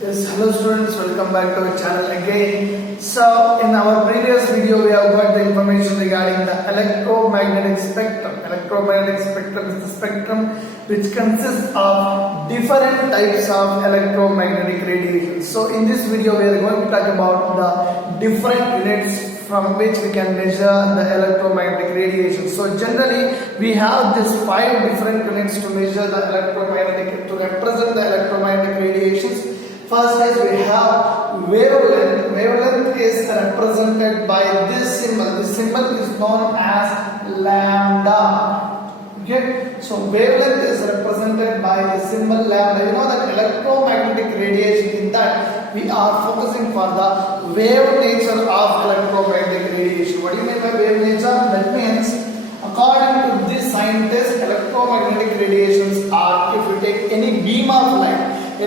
Yes, hello students, welcome back to our channel again. So in our previous video we have got the information regarding the electromagnetic spectrum. Electromagnetic spectrum is the spectrum which consists of different types of electromagnetic radiation. So in this video we are going to talk about the different units from which we can measure the electromagnetic radiation. So generally we have these 5 different units to measure the electromagnetic, to represent the electromagnetic radiations. First is we have wavelength. Wavelength is represented by this symbol. This symbol is known as lambda. Okay, so wavelength is represented by the symbol lambda. You know that electromagnetic radiation, in that we are focusing for the wave nature of electromagnetic radiation. What do you mean by wave nature? That means according to this scientist, electromagnetic radiations are, if you take any beam of light, for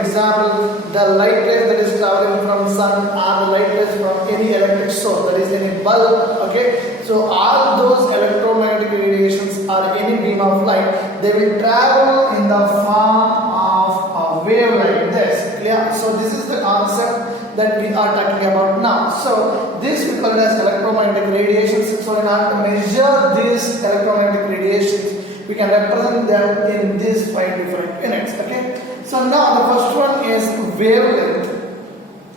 example, the light rays that is traveling from sun, or the light rays from any electric source, that is any bulb, okay, so all those electromagnetic radiations or any beam of light, they will travel in the form of a wave like this. Yeah, so this is the concept that we are talking about now. So this we call it as electromagnetic radiations. So in order to measure these electromagnetic radiations, we can represent them in these 5 different units. Okay. So now the first one is wavelength.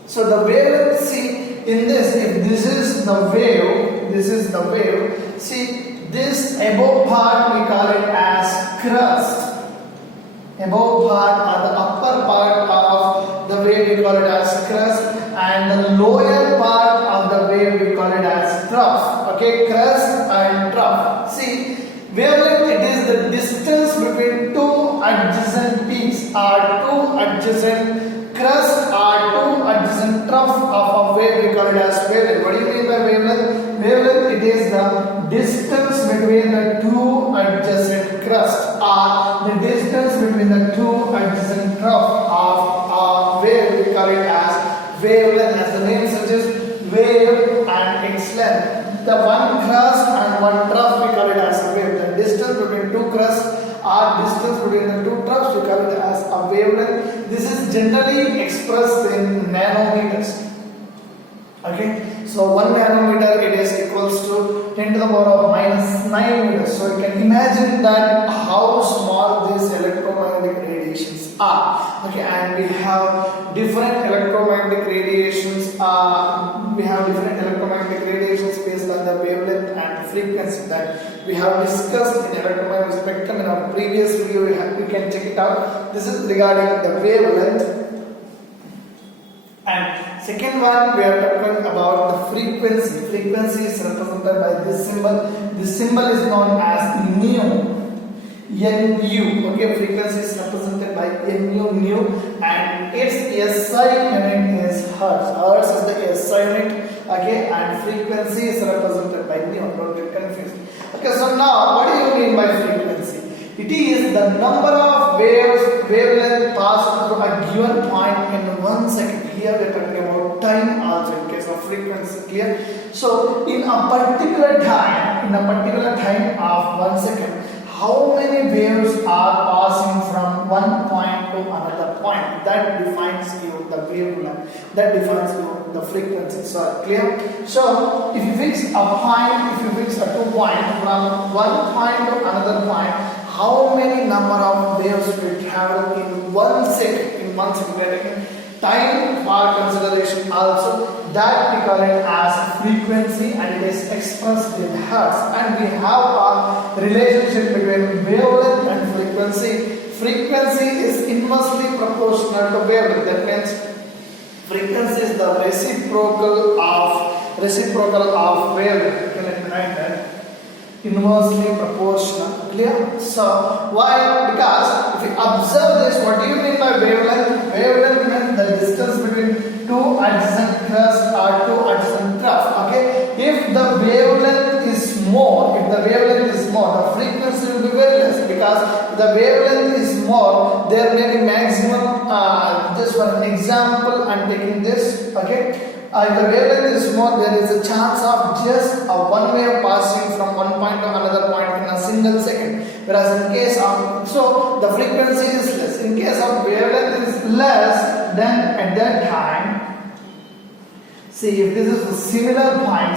So the wavelength, see in this, if this is the wave, see this above part we call it as crust. Above part or the upper part of the wave we call it as crust, and the lower part of the wave we call it as trough. Okay, crust and trough. See, wavelength, it is the distance between 2 adjacent peaks or 2 adjacent crust or 2 adjacent trough of a wave, we call it as wavelength. What do you mean by wavelength? Wavelength, it is the distance between the 2 adjacent crust or the distance between the 2 adjacent trough of a wave, we call it as wavelength. As the name suggests, wave and its length. The one crust and one trough we call it as a wave. The distance between 2 crusts or distance between the 2 troughs we call it as a wavelength. This is generally expressed in nanometers. Okay, so 1 nanometer, it is equals to 10 to the power of minus 9 meters. So you can imagine that how small these electromagnetic radiations are. Okay, and we have different electromagnetic radiations. Based on the wavelength and frequency that we have discussed in electromagnetic spectrum in our previous video. You can check it out. This is regarding the wavelength. And second one, we are talking about the frequency. Frequency is represented by this symbol. This symbol is known as nu. Nu. Okay, frequency is represented by nu, and its SI unit is hertz. Hertz is the SI unit. Okay, and frequency is represented by nu. Don't get confused. Okay, so now what do you mean by frequency? It is the number of wavelength passed through a given point in 1 second. Here we are talking about time also in case of frequency. Clear? So in a particular time of 1 second, how many waves are passing from one point to another point? That defines you the wavelength. That defines you the frequency. So clear? So if you fix a 2 point from one point to another point, how many number of waves will travel in 1 second? In 1 second, time for consideration also. That we call it as frequency, and it is expressed in hertz. And we have a relationship between wavelength and frequency. Frequency is inversely proportional to wavelength. That means frequency is the reciprocal of wavelength. Can I write that? Inversely proportional. Clear? So why? Because if you observe this, what do you mean by wavelength? Wavelength means the distance between 2 adjacent crusts or 2 adjacent troughs. Okay, if the wavelength is more, the frequency will be very less, because if the wavelength is more, there may be maximum. Just for an example, I'm taking this. Okay. If the wavelength is more, there is a chance of just one wave passing from one point to another point in a single second. Whereas in case of, so the frequency is less. In case of wavelength is less, then at that time, see if this is a similar point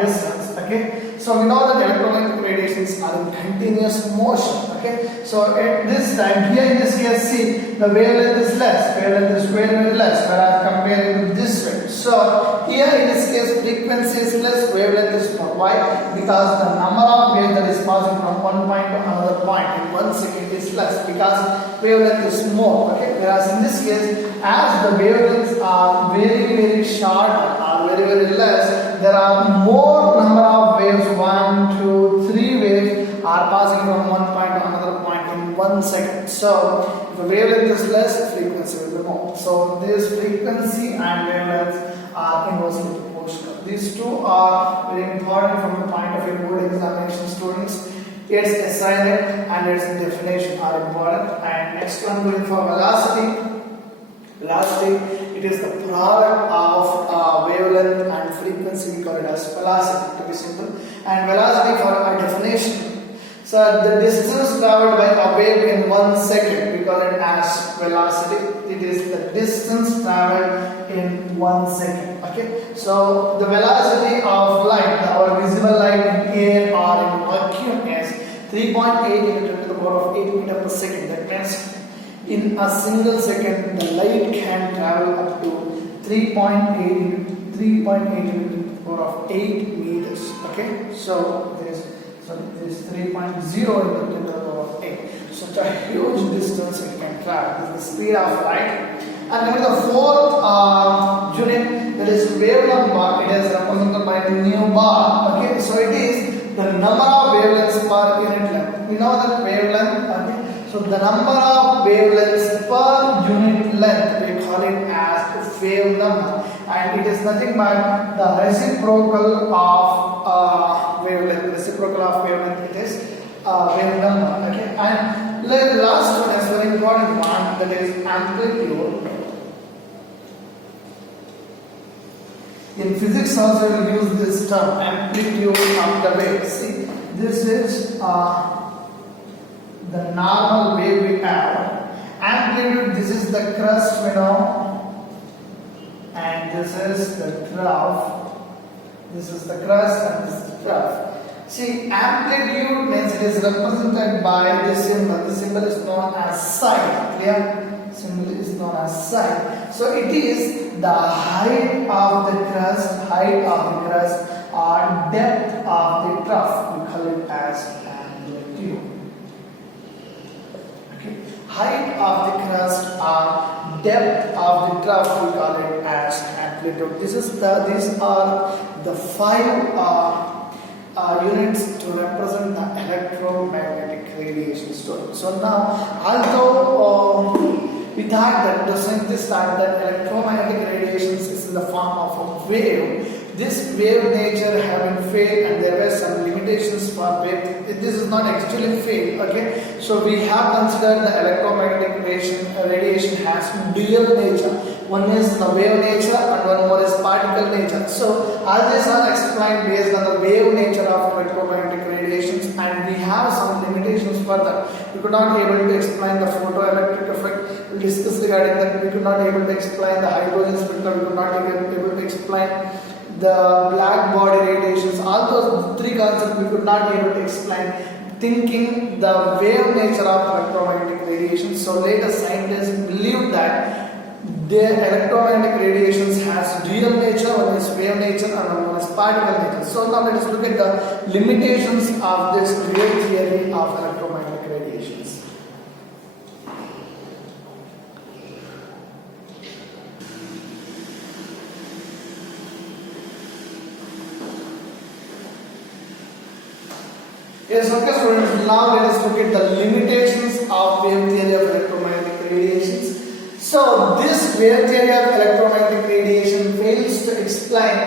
distance, okay. So we know that electromagnetic radiations are in continuous motion, okay. So at this time, here in this case, see the wavelength is less, wavelength is very less, whereas comparing with this way. So here in this case, frequency is less, wavelength is more. Why? Because the number of waves that is passing from one point to another point in 1 second is less, because wavelength is more, okay. Whereas in this case, as the wavelengths are very short or very less, there are more number of waves, 1, 2, 3 waves are passing from one point to another point in 1 second. So if the wavelength is less, frequency will be more. So this frequency and wavelength are inversely proportional. These two are very important from the point of view of board examination students. Its assignment and its definition are important. And next one, going for velocity. Velocity, it is the product of wavelength and frequency. We call it as velocity, to be simple. And velocity, for a definition, so the distance traveled by a wave in 1 second, we call it as velocity. It is the distance traveled in 1 second, okay. So the velocity of light, our visible light in air or in vacuum, is 3.8 into 10 to the power of 8 meters per second. That means in a single second, the light can travel up to 3.8 into 10 to the power of 8 meters. Okay, so there is 3.0 into 10 to the power of 8. Such a huge distance it can travel. This is the speed of light. And then the fourth unit, that is wavelength bar. It is represented by nu bar. Okay, so it is the number of wavelengths per unit length. We know that wavelength. Okay. So the number of wavelengths per unit length, we call it as wave number, and it is nothing but the reciprocal of wavelength. Reciprocal of wavelength, it is wave number. Okay, and the last one is very important one, that is amplitude. In physics also we use this term, amplitude of the wave. See, this is the normal wave we have. Amplitude, this is the crest, we know, and this is the trough. This is the crest and this is the trough. See, amplitude means it is represented by this symbol. This symbol is known as psi. Clear? Symbol is known as psi. So it is the height of the crest, or depth of the trough. We call it as amplitude. Height of the crest or depth of the trough, we call it as amplitude. These are the 5 units to represent the electromagnetic radiation story. So now, although we thought that the scientists thought that electromagnetic radiations is in the form of a wave, this wave nature have been failed, and there were some limitations for wave. This is not actually failed, okay. So we have considered the electromagnetic radiation has dual nature. One is the wave nature and one more is particle nature. So all these are explained based on the wave nature of electromagnetic radiations, and we have some limitations for that. We could not be able to explain the photoelectric effect. We discussed regarding that. We could not be able to explain the hydrogen spectrum. We could not be able to explain the black body radiations. All those 3 concepts we could not be able to explain, thinking the wave nature of electromagnetic radiation. So later scientists believe that the electromagnetic radiations has dual nature, one is wave nature and one is particle nature. So now let us look at the limitations of this wave theory of electromagnetic radiations. Yes, okay students, now let us look at the limitations of wave theory of electromagnetic radiations. So this wave theory of electromagnetic radiation fails to explain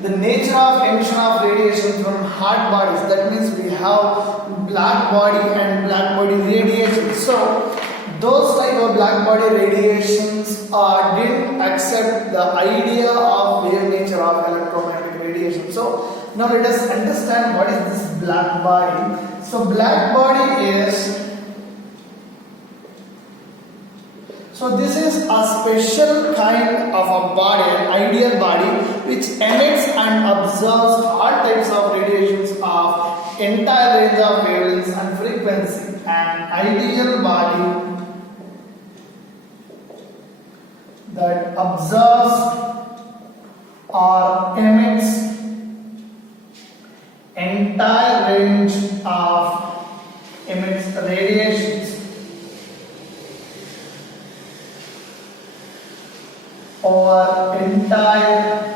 the nature of emission of radiation from hard bodies. That means we have black body and black body radiation. So those type of black body radiations didn't accept the idea of wave nature of electromagnetic radiation. So now let us understand what is this black body. So black body is So this is a special kind of a body, an ideal body, which emits and absorbs all types of radiations of entire range of wavelengths and frequency. An ideal body that absorbs or emits entire range of radiations or entire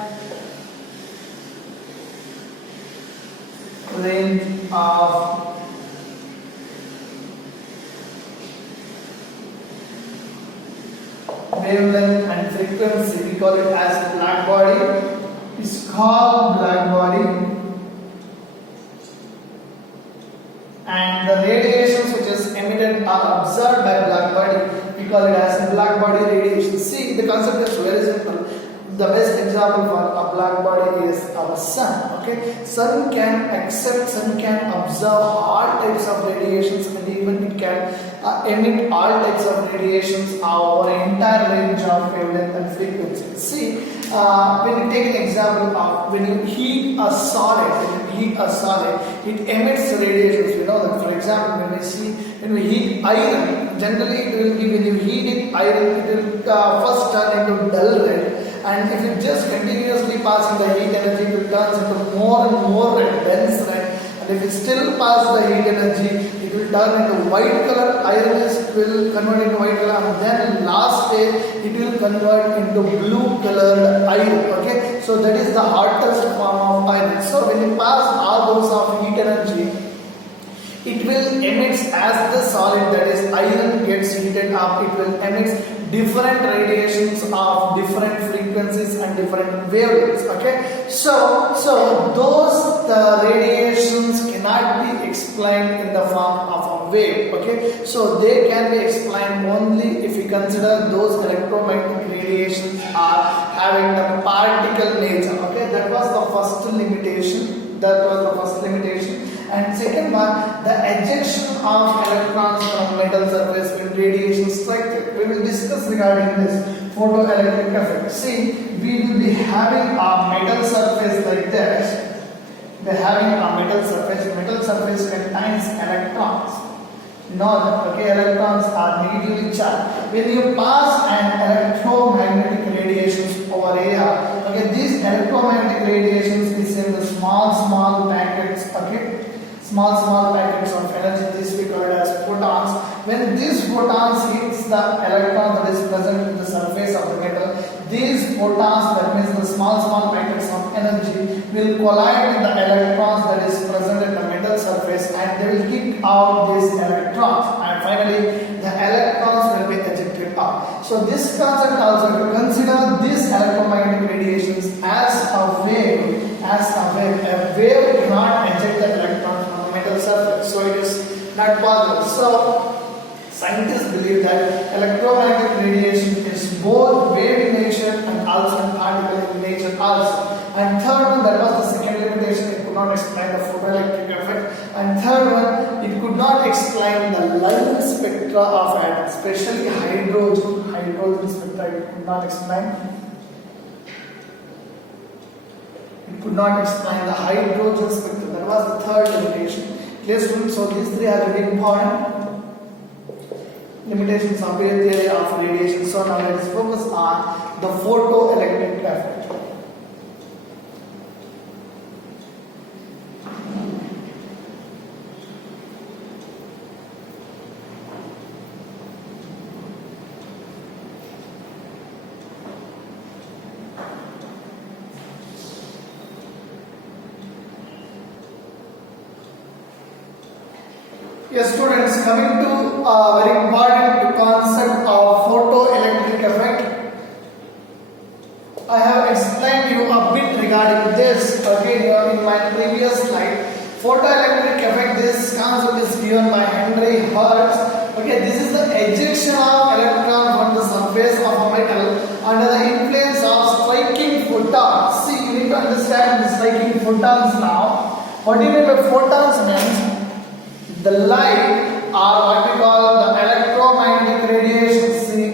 range of wavelength and frequency. We call it as black body. It's called black body. And the radiations which is emitted are observed by black body. We call it as black body radiation. See, the concept is very simple. The best example for a black body is our sun. Okay, sun can absorb all types of radiations, and even it can emit all types of radiations over an entire range of wavelength and frequency. See, when you take an example of when you heat a solid, it emits radiations. You know that, for example, when we heat iron, generally it will be, when you heat it, iron, it will first turn into dull red. And if you just continuously passing the heat energy, it will turn into more and more red, dense red. And if it still passes the heat energy, it will turn into white color. Iron will convert into white color, and then last stage it will convert into blue colored iron. Okay, so that is the hottest form of iron. So when you pass all those of heat energy, it will emit as the solid, that is iron, gets heated up. It will emit different radiations of different frequencies and different wavelengths. Okay, so those the radiations cannot be explained in the form of a wave. Okay, so they can be explained only if we consider those electromagnetic radiations are having the particle nature. Okay, that was the first limitation. And second one, the ejection of electrons from metal surface when radiation strikes it. We will discuss regarding this photoelectric effect. See, we will be having a metal surface like this. We are having a metal surface. Metal surface contains electrons. Okay, electrons are negatively charged. When you pass an electromagnetic radiations over here, okay, these electromagnetic radiations is in the small packets. Okay, small packets of energy. This we call it as photons. When these photons hits the electron that is present in the surface of the metal, these photons, that means the small packets of energy, will collide with the electrons that is present in the metal surface, and they will kick out these electrons, and finally the electrons will be ejected out. So this concept also, to consider these electromagnetic radiations as a wave. A wave cannot eject the electrons from the metal surface, so it is not possible. So scientists believe that electromagnetic radiation is both wave in nature and also particle in nature also. And third one, that was the second limitation, it could not explain the photoelectric effect. And third one, it could not explain the line spectra of atoms, especially hydrogen spectra. It could not explain. It could not explain the hydrogen spectrum. That was the third limitation. Clear, students? So these three are very important limitations of wave theory of radiation. So now let us focus on the photoelectric effect. Yes, students, coming to a very important concept of photoelectric effect. I have explained you a bit regarding this, okay, in my previous slide. Photoelectric effect, this concept is given by Henry Hertz. Okay, this is the ejection of electron from the surface of a metal under the influence of striking photons. See, you need to understand the striking photons now. What do you mean by photons means? The light, or what we call the electromagnetic radiation. See,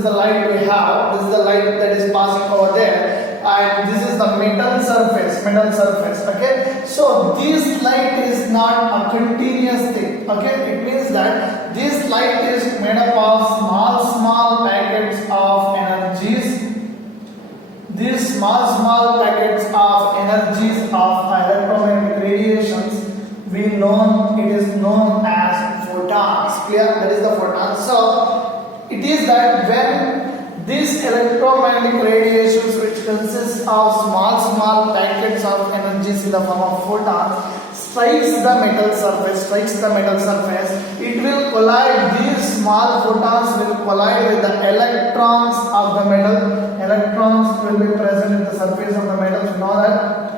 is the light we have, this is the light that is passing over there, and this is the metal surface, okay. So this light is not a continuous thing, okay. It means that this light is made up of small packets of energies. These small packets of energies of electromagnetic radiations, it is known as photons. Clear? That is the photon. So it is that when these electromagnetic radiations, which consists of small packets of energies in the form of photons, strikes the metal surface, it will collide. These small photons will collide with the electrons of the metal. Electrons will be present in the surface of the metal. You know that?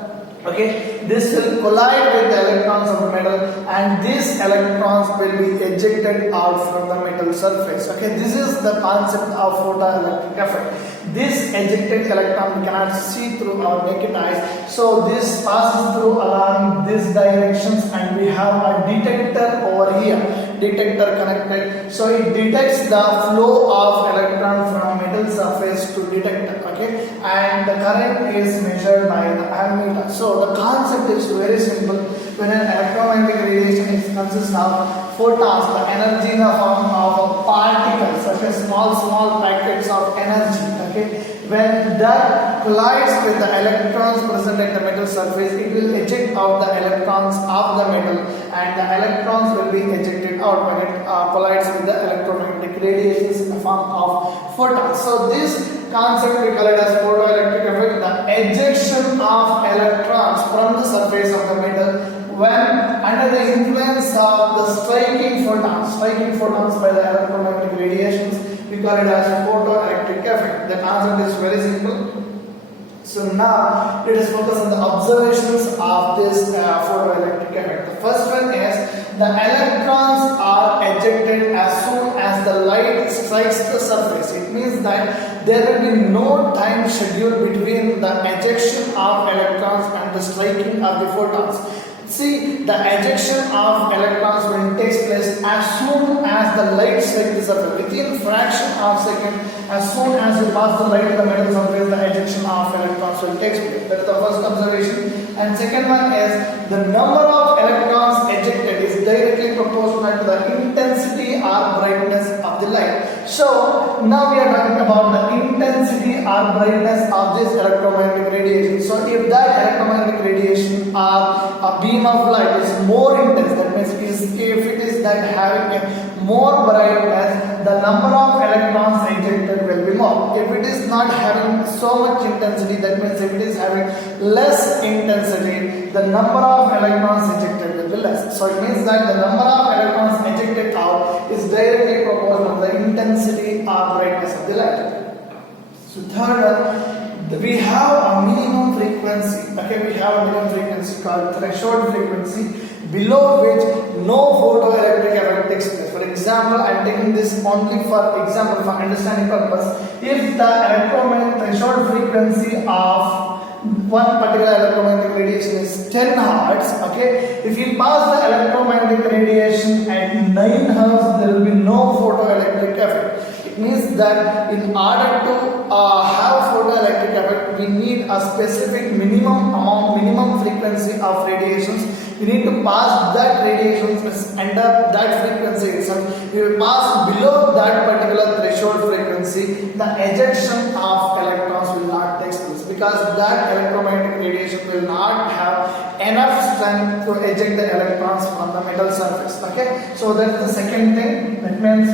Okay, this will collide with the electrons of the metal, and these electrons will be ejected out from the metal surface. Okay, this is the concept of photoelectric effect. This ejected electron we cannot see through our naked eyes, so this passes through along these directions, and we have a detector over here, connected, so it detects the flow of electron from metal surface to detector. Okay, and the current is measured by the ammeter. So the concept is very simple. When an electromagnetic radiation consists of photons, the energy in the form of particles, such as small packets of energy. Okay, when that collides with the electrons present at the metal surface, it will eject out the electrons of the metal, and the electrons will be ejected out when it collides with the electromagnetic radiations in the form of photons. So this concept we call it as photoelectric effect, the ejection of electrons from the surface of the metal when under the influence of the striking photons by the electromagnetic radiations. We call it as photoelectric effect. The concept is very simple. So now let us focus on the observations of this photoelectric effect. The first one is the electrons are ejected as soon as the light strikes the surface. It means that there will be no time schedule between the ejection of electrons and the striking of the photons. See, the ejection of electrons will take place as soon as the light strikes the surface. Within fraction of a second, as soon as you pass the light to the metal surface, the ejection of electrons will take place. That is the first observation. And second one is the number of electrons ejected is directly proportional to the intensity or brightness of the light. So now we are talking about the intensity or brightness of this electromagnetic radiation. So if that electromagnetic radiation or a beam of light is more intense, that means if it is that having a more brightness, the number of electrons ejected will be more. If it is not having so much intensity, that means if it is having less intensity, the number of electrons ejected will be less. So it means that the number of electrons ejected out is directly proportional to the intensity or brightness of the light. So third, we have a minimum frequency. Okay, we have a minimum frequency called threshold frequency, below which no photoelectric effect takes place. For example, I am taking this only for example for understanding purpose. If the electromagnetic threshold frequency of one particular electromagnetic radiation is 10 Hz, okay, if you pass the electromagnetic radiation at 9 Hz, there will be no photoelectric effect. It means that in order to have photoelectric effect, we need a specific minimum frequency of radiations. We need to pass that radiations under that frequency itself. If we pass below that particular threshold frequency, the ejection of electrons will not take place, because that electromagnetic radiation will not have enough strength to eject the electrons from the metal surface. Okay, so that's the second thing. That means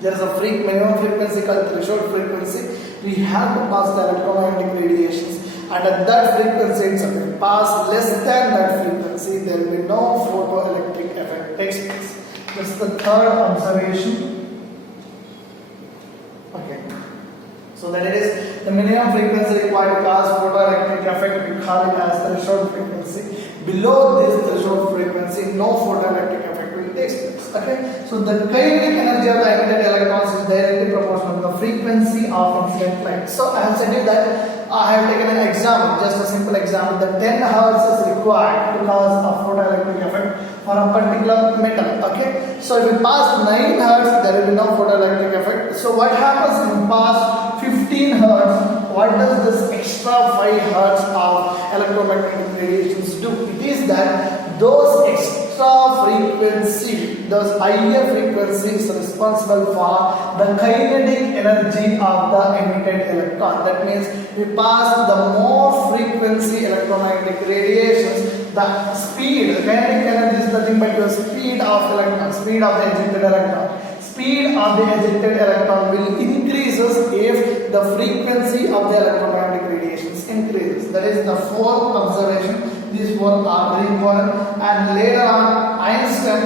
there is a minimum frequency called threshold frequency. We have to pass the electromagnetic radiations, and at that frequency itself, if we pass less than that frequency, there will be no photoelectric effect takes place. That's the third observation. Okay, so that it is the minimum frequency required to cause photoelectric effect. We call it as threshold frequency. Below this threshold frequency, no photoelectric effect will take place. Okay, so the kinetic energy of the emitted electrons is directly proportional to the frequency of incident light. So I have said you that I have taken an example, just a simple example, that 10 Hz is required to cause a photoelectric effect. for a particular metal. Okay, so if we pass 9 hertz, there will be no photoelectric effect. So what happens if we pass 15 hertz? What does this extra 5 hertz of electromagnetic radiations do? It is that those extra frequency, those higher frequencies are responsible for the kinetic energy of the emitted electron. That means we pass the more frequency electromagnetic radiations, the speed, the kinetic energy is nothing but your speed of electron, speed of the ejected electron. Speed of the ejected electron will increases if the frequency of the electromagnetic radiations increases. That is the fourth observation. These four are very important. And later on, Einstein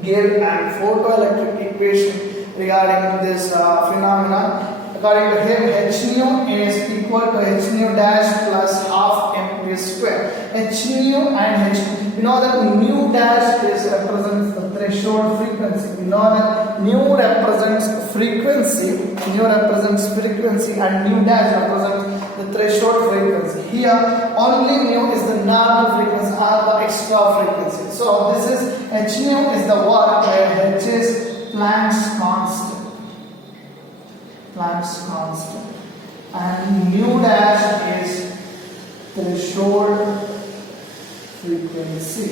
gave a photoelectric equation regarding this phenomenon. According to him, h nu is equal to h nu dash plus half mv square. H nu and h, we know that nu dash represents the threshold frequency. We know that nu represents frequency, and nu dash represents the threshold frequency. Here, only nu is the normal frequency or the extra frequency. So this is h nu is the work where h is Planck's constant. And nu dash is threshold frequency,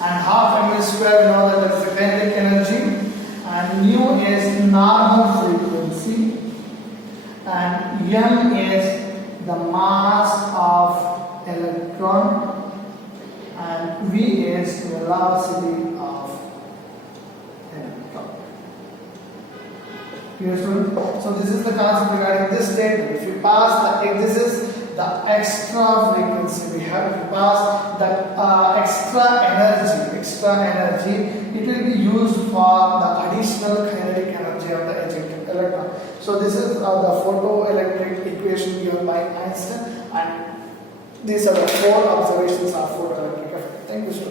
and half mv square, we know that is the kinetic energy, and nu is normal frequency, and m is the mass of electron, and v is velocity of electron. So this is the concept regarding this statement. If you pass this is the extra frequency we have. If you pass that extra energy, it will be used for the additional kinetic energy of the ejected electron. So this is the photoelectric equation given by Einstein, and these are the 4 observations of photoelectric effect. Thank you, students.